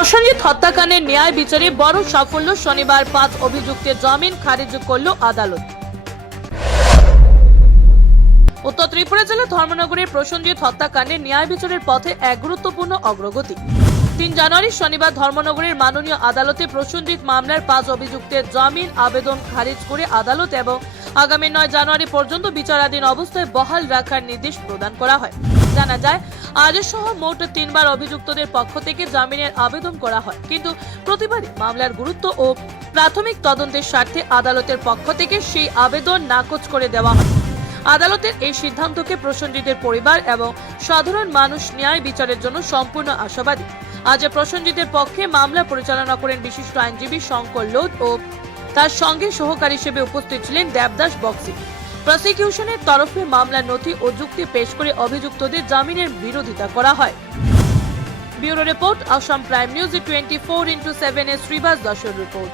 প্রসেনজিৎ হত্যাকাণ্ডের ন্যায় বিচারে বড় সাফল্য। শনিবার 5 অভিযুক্তের জামিন খারিজ করল আদালত। উত্তর ত্রিপুরা জেলার ধর্মনগরের প্রসেনজিৎ হত্যাকাণ্ডের ন্যায় বিচারের পথে এক গুরুত্বপূর্ণ অগ্রগতি। 3 জানুয়ারি শনিবার ধর্মনগরের মাননীয় আদালতে প্রসেনজিৎ মামলার 5 অভিযুক্তের জামিন আবেদন খারিজ করে আদালত এবং আগামী 9 জানুয়ারি পর্যন্ত বিচারাধীন অবস্থায় বহাল রাখার নির্দেশ প্রদান করা হয়। জানা যায়, আজের সহ মোট 3 বার অভিযুক্তদের পক্ষ থেকে জামিনের আবেদন করা হয়, কিন্তু প্রতিবারই মামলার গুরুত্ব ও প্রাথমিক তদন্তের স্বার্থে আদালতের পক্ষ থেকে সেই আবেদন নাকচ করে দেওয়া হয়। আদালতের এই সিদ্ধান্তকে প্রসেনজিতের পরিবার এবং সাধারণ মানুষ ন্যায় বিচারের জন্য সম্পূর্ণ আশাবাদী। আজ প্রসেনজিতের পক্ষে মামলা পরিচালনা করেন বিশিষ্ট আইনজীবী শঙ্কর লোধ ও তার সঙ্গে সহকারী হিসেবে উপস্থিত ছিলেন দেবদাস বক্সি। প্রসিকিউশনের তরফে মামলার নথি ও যুক্তি পেশ করে অভিযুক্তদের জামিনের বিরোধিতা করা হয়। Bureau report, Assam prime news 24x7 এর শ্রীবাস দাসের রিপোর্ট।